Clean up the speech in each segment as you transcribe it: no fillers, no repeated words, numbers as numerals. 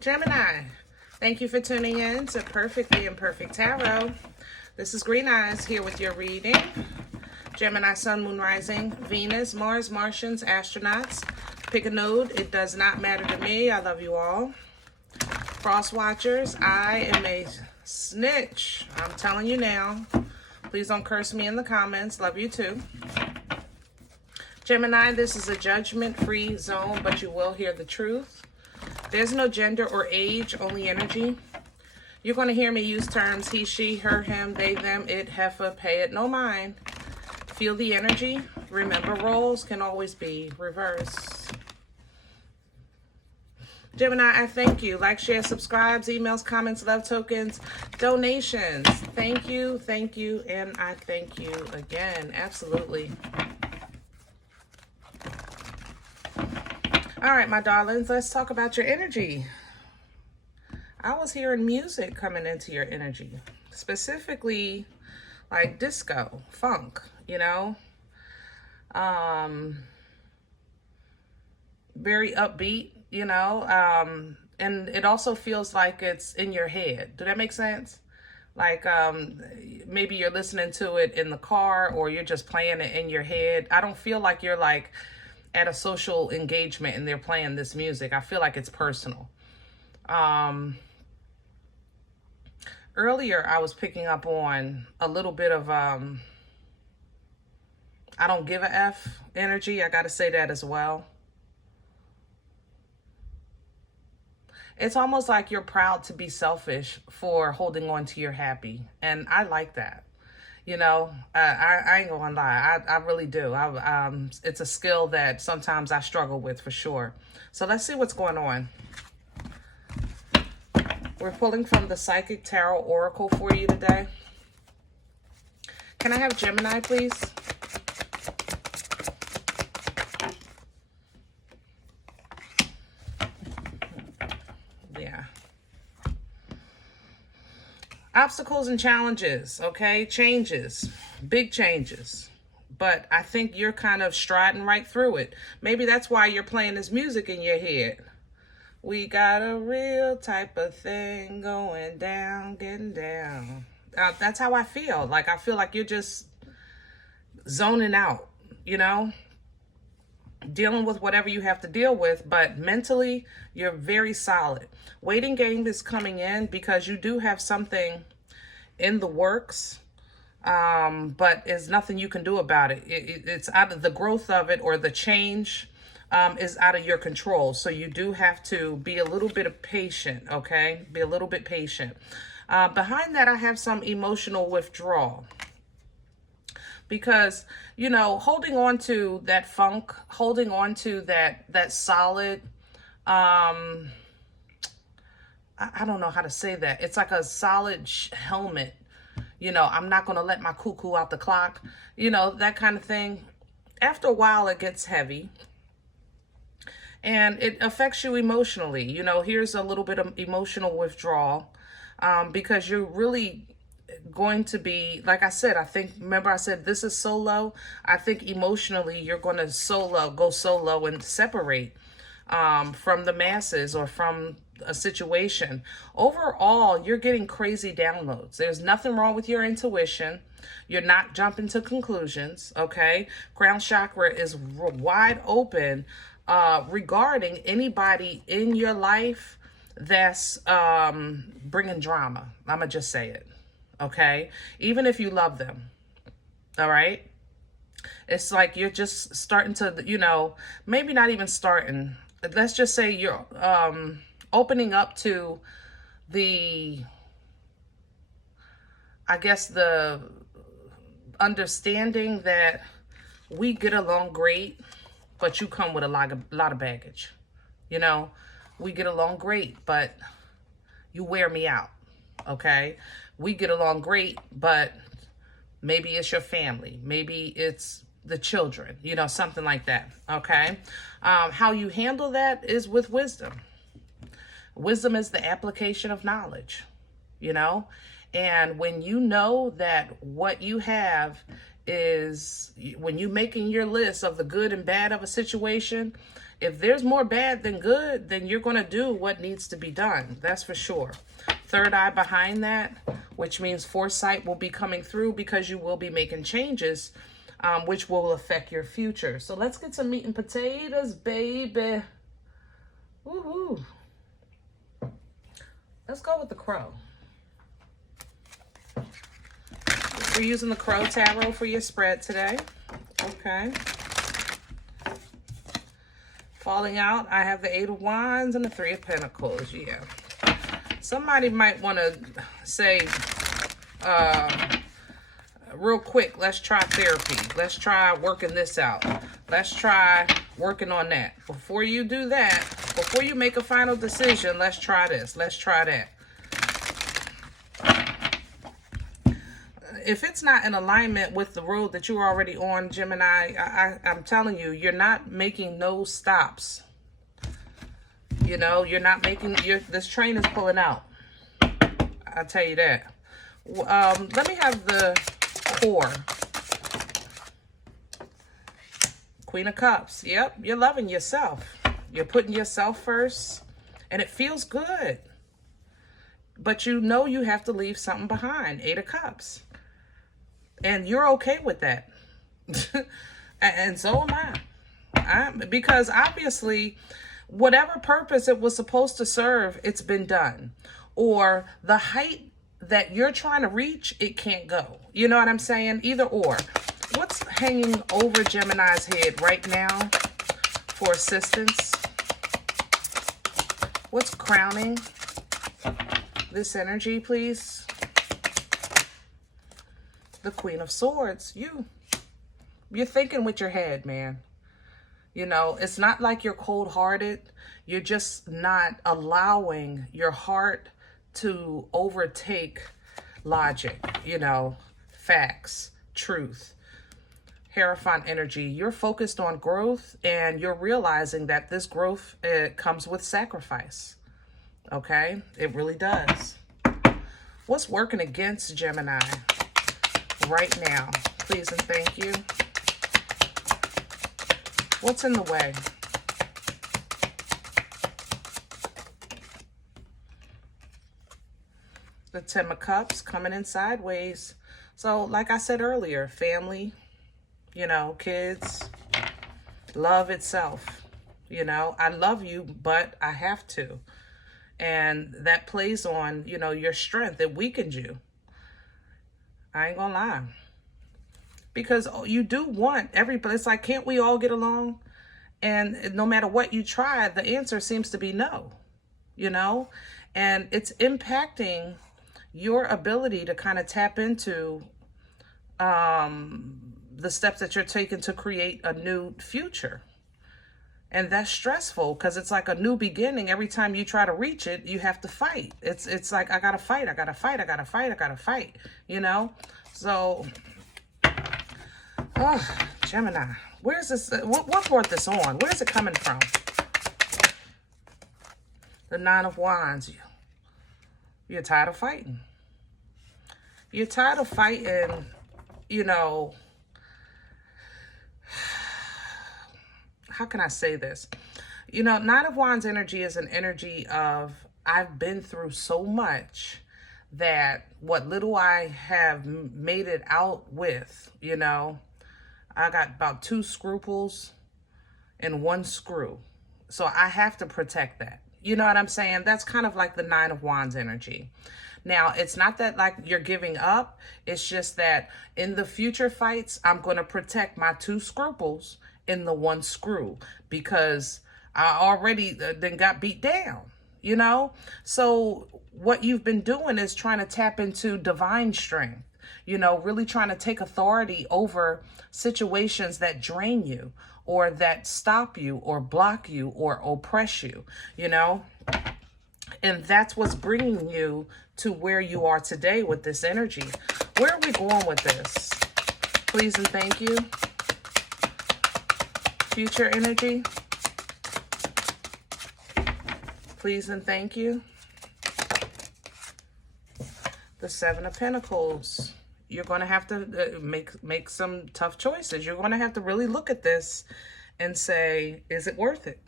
Gemini, thank you for tuning in to Perfectly Imperfect Tarot. This is Green Eyes here with your reading. Gemini, Sun, Moon, Rising, Venus, Mars, Martians, astronauts. Pick a node. It does not matter to me. I love you all. Cross watchers, I am a snitch. I'm telling you now. Please don't curse me in the comments. Love you too. Gemini, this is a judgment-free zone, but you will hear the truth. There's no gender or age, only energy. You're going to hear me use terms he, she, her, him, they, them, it, heifer, pay it, no mind. Feel the energy. Remember, roles can always be reversed. Gemini, I thank you. Like, share, subscribes, emails, comments, love tokens, donations. Thank you, and I thank you again. Absolutely. All right, my darlings, let's talk about your energy. I was hearing music coming into your energy, specifically like disco, funk, you know, very upbeat, you know, and it also feels like it's in your head. Do that make sense? Like maybe you're listening to it in the car or you're just playing it in your head. I don't feel like you're like at a social engagement and they're playing this music. I feel like it's personal. Earlier, I was picking up on a little bit of I don't give a F energy. I got to say that as well. It's almost like you're proud to be selfish for holding on to your happy. And I like that. You know, I ain't gonna lie. I really do. It's a skill that sometimes I struggle with for sure. So let's see what's going on. We're pulling from the Psychic Tarot Oracle for you today. Can I have Gemini, please? Yeah. Obstacles and challenges, okay? Changes, big changes. But I think you're kind of striding right through it. Maybe that's why you're playing this music in your head. We got a real type of thing going down, getting down. That's how I feel. Like, I feel like you're just zoning out, you know? Dealing with whatever you have to deal with, but mentally, you're very solid. Waiting game is coming in because you do have something in the works, but there's nothing you can do about it. It's out of the growth of it, or the change is out of your control. So you do have to be a little bit patient, okay? Be a little bit patient. Behind that, I have some emotional withdrawal. Because, you know, holding on to that funk, holding on to that solid, I don't know how to say that. It's like a solid helmet. You know, I'm not going to let my cuckoo out the clock. You know, that kind of thing. After a while, it gets heavy. And it affects you emotionally. You know, here's a little bit of emotional withdrawal. Because you're really going to be, like I said, I think, remember I said this is solo. I think emotionally you're going to go solo and separate from the masses or from a situation. Overall, you're getting crazy downloads. There's nothing wrong with your intuition. You're not jumping to conclusions, okay? Crown chakra is wide open regarding anybody in your life that's bringing drama. I'm going to just say it. Okay, even if you love them, all right? It's like you're just starting to, you know, maybe not even starting. Let's just say you're opening up to the, I guess, the understanding that we get along great, but you come with a lot of baggage. You know, we get along great, but you wear me out, okay? We get along great, but maybe it's your family. Maybe it's the children, you know, something like that, okay? How you handle that is with wisdom. Wisdom is the application of knowledge, you know? And when you know that what you have is when you're making your list of the good and bad of a situation, if there's more bad than good, then you're going to do what needs to be done. That's for sure. Third eye behind that, which means foresight will be coming through because you will be making changes, which will affect your future. So let's get some meat and potatoes, baby. Woohoo. Let's go with the crow. We're using the Crow Tarot for your spread today. Okay. Falling out, I have the 8 of Wands and the 3 of Pentacles. Yeah. Somebody might want to say, real quick, let's try therapy. Let's try working this out. Let's try working on that. Before you do that, before you make a final decision, let's try this. Let's try that. If it's not in alignment with the road that you're already on, Gemini, I'm telling you, you're not making no stops. You know, you're not making, this train is pulling out. I'll tell you that. Let me have the core. Queen of Cups. Yep, you're loving yourself. You're putting yourself first, and it feels good. But you know you have to leave something behind. 8 of Cups. And you're okay with that. And so am I. Because obviously, whatever purpose it was supposed to serve, it's been done. Or the height that you're trying to reach, it can't go. You know what I'm saying? Either or. What's hanging over Gemini's head right now for assistance? What's crowning this energy, please? The Queen of Swords. You're thinking with your head, man. You know, it's not like you're cold-hearted. You're just not allowing your heart to overtake logic, you know, facts, truth. Hierophant energy. You're focused on growth, and you're realizing that this growth comes with sacrifice. Okay? It really does. What's working against Gemini right now? Please and thank you. What's in the way? The 10 of Cups coming in sideways. So, like I said earlier, family, you know, kids, love itself. You know, I love you, but I have to. And that plays on, you know, your strength. It weakens you. I ain't gonna lie. Because you do want everybody. It's like, can't we all get along? And no matter what you try, the answer seems to be no, you know? And it's impacting your ability to kind of tap into the steps that you're taking to create a new future. And that's stressful because it's like a new beginning. Every time you try to reach it, you have to fight. It's like, I gotta fight, I gotta fight, I gotta fight, I gotta fight, you know? So, oh, Gemini, where's this? What brought this on? Where's it coming from? The 9 of Wands. You're tired of fighting. You're tired of fighting, you know. How can I say this? You know, 9 of Wands energy is an energy of, I've been through so much that what little I have made it out with, you know, I got about 2 scruples and 1 screw. So I have to protect that. You know what I'm saying? That's kind of like the 9 of Wands energy. Now, it's not that like you're giving up. It's just that in the future fights, I'm going to protect my 2 scruples in the 1 screw because I already then got beat down, you know? So what you've been doing is trying to tap into divine strength, you know, really trying to take authority over situations that drain you or that stop you or block you or oppress you, you know? And that's what's bringing you to where you are today with this energy. Where are we going with this? Please and thank you. Future energy. Please and thank you. The 7 of Pentacles. you're going to have to make some tough choices. You're going to have to really look at this and say, is it worth it?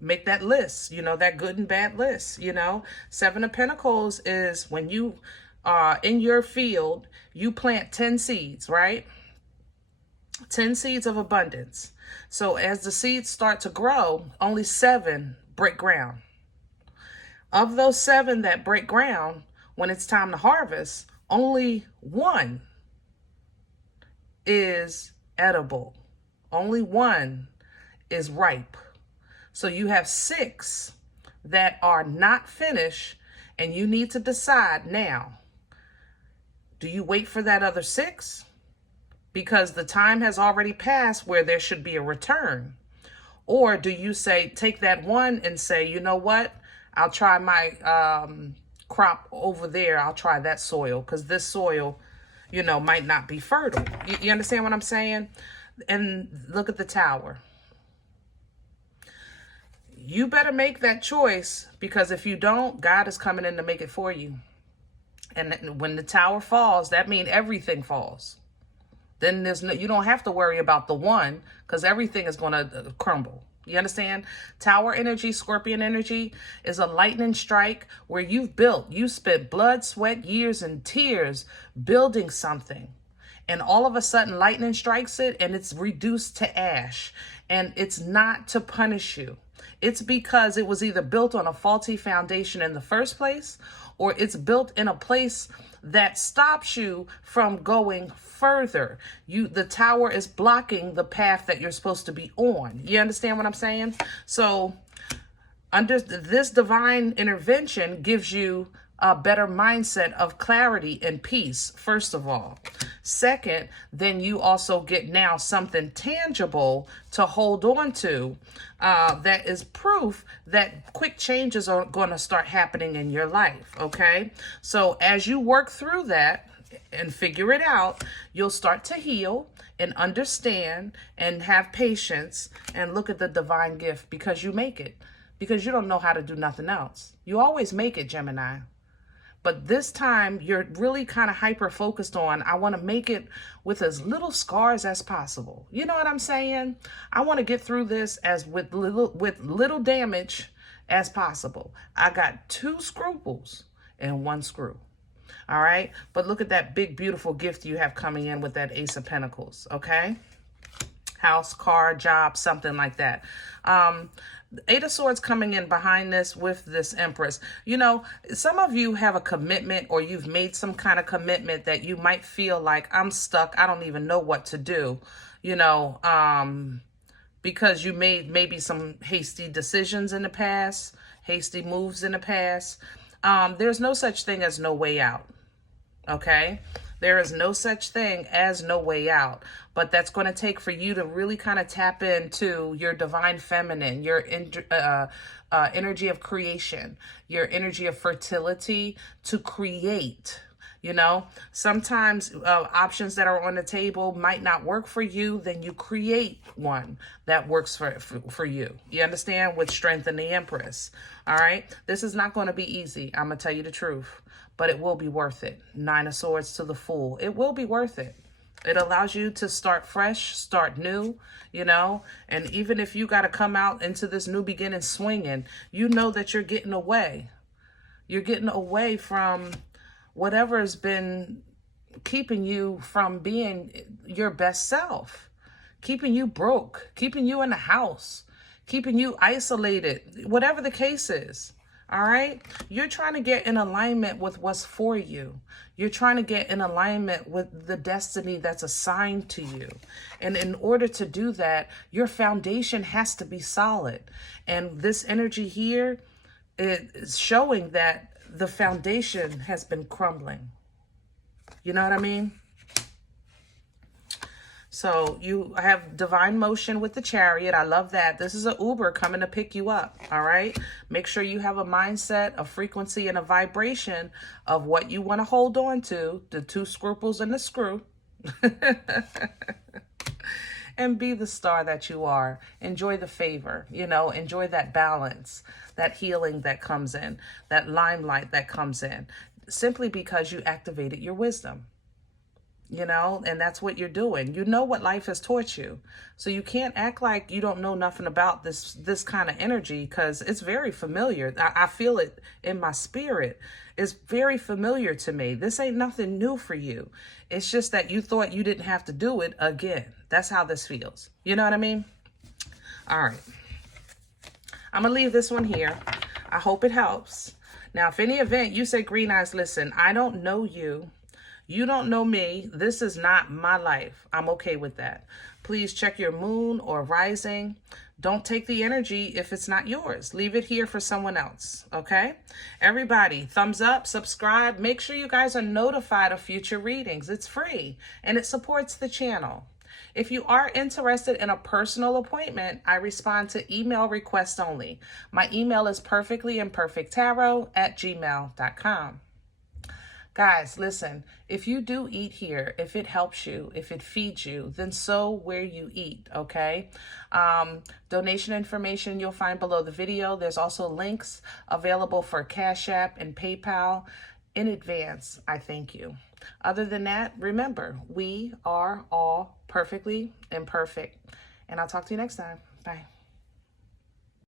Make that list, that good and bad list. Seven of Pentacles is when you are in your field, you plant 10 seeds, right? 10 seeds of abundance. So as the seeds start to grow, only 7 break ground. Of those 7 that break ground, when it's time to harvest, only 1 is edible. Only 1 is ripe. So you have 6 that are not finished, and you need to decide now. Do you wait for that other 6? Because the time has already passed where there should be a return. Or do you say, take that 1 and say, you know what? I'll try my crop over there. I'll try that soil because this soil, might not be fertile. You understand what I'm saying? And look at the Tower. You better make that choice, because if you don't, God is coming in to make it for you. And when the Tower falls, that means everything falls. Then you don't have to worry about the 1, because everything is going to crumble. You understand? Tower energy, Scorpion energy is a lightning strike where you spent blood, sweat, years, and tears building something. And all of a sudden lightning strikes it and it's reduced to ash. And it's not to punish you. It's because it was either built on a faulty foundation in the first place, or it's built in a place that stops you from going further. The Tower is blocking the path that you're supposed to be on. You understand what I'm saying? So under this divine intervention gives you a better mindset of clarity and peace, first of all. Second, then you also get now something tangible to hold on to that is proof that quick changes are going to start happening in your life, okay? So as you work through that and figure it out, you'll start to heal and understand and have patience and look at the divine gift, because you make it, because you don't know how to do nothing else. You always make it, Gemini. But this time, you're really kind of hyper-focused on, I want to make it with as little scars as possible. You know what I'm saying? I want to get through this with little damage as possible. I got 2 scruples and 1 screw. All right? But look at that big, beautiful gift you have coming in with that Ace of Pentacles, okay? House, car, job, something like that. Eight of Swords coming in behind this with this Empress. Some of you have a commitment, or you've made some kind of commitment that you might feel like, I'm stuck. I don't even know what to do, because you made maybe some hasty decisions in the past, hasty moves in the past. There's no such thing as no way out. Okay? There is no such thing as no way out, but that's going to take for you to really kind of tap into your divine feminine, your energy of creation, your energy of fertility to create. Sometimes options that are on the table might not work for you. Then you create one that works for you. You understand? With strength in the Empress. All right. This is not going to be easy. I'm going to tell you the truth, but it will be worth it. 9 of Swords to the Fool. It will be worth it. It allows you to start fresh, start new, and even if you got to come out into this new beginning swinging, that you're getting away. You're getting away from whatever has been keeping you from being your best self, keeping you broke, keeping you in the house, keeping you isolated, whatever the case is. All right. You're trying to get in alignment with what's for you. You're trying to get in alignment with the destiny that's assigned to you. And in order to do that, your foundation has to be solid. And this energy here is showing that the foundation has been crumbling. You know what I mean? So you have divine motion with the Chariot. I love that. This is an Uber coming to pick you up. All right. Make sure you have a mindset, a frequency, and a vibration of what you want to hold on to, the 2 scruples and the screw. And be the star that you are. Enjoy the favor, enjoy that balance, that healing that comes in, that limelight that comes in. simply because you activated your wisdom. You know, and that's what you're doing. You know what life has taught you. So you can't act like you don't know nothing about this kind of energy, because it's very familiar. I feel it in my spirit. It's very familiar to me. This ain't nothing new for you. It's just that you thought you didn't have to do it again. That's how this feels. You know what I mean? All right. I'm going to leave this one here. I hope it helps. Now, if any event you say, Green Eyes, listen, I don't know you. You don't know me. This is not my life. I'm okay with that. Please check your moon or rising. Don't take the energy if it's not yours. Leave it here for someone else, okay? Everybody, thumbs up, subscribe. Make sure you guys are notified of future readings. It's free, and it supports the channel. If you are interested in a personal appointment, I respond to email requests only. My email is perfectlyimperfecttarot@gmail.com. Guys, listen, if you do eat here, if it helps you, if it feeds you, then sow where you eat, okay? Donation information you'll find below the video. There's also links available for Cash App and PayPal. In advance, I thank you. Other than that, remember, we are all perfectly imperfect. And I'll talk to you next time. Bye.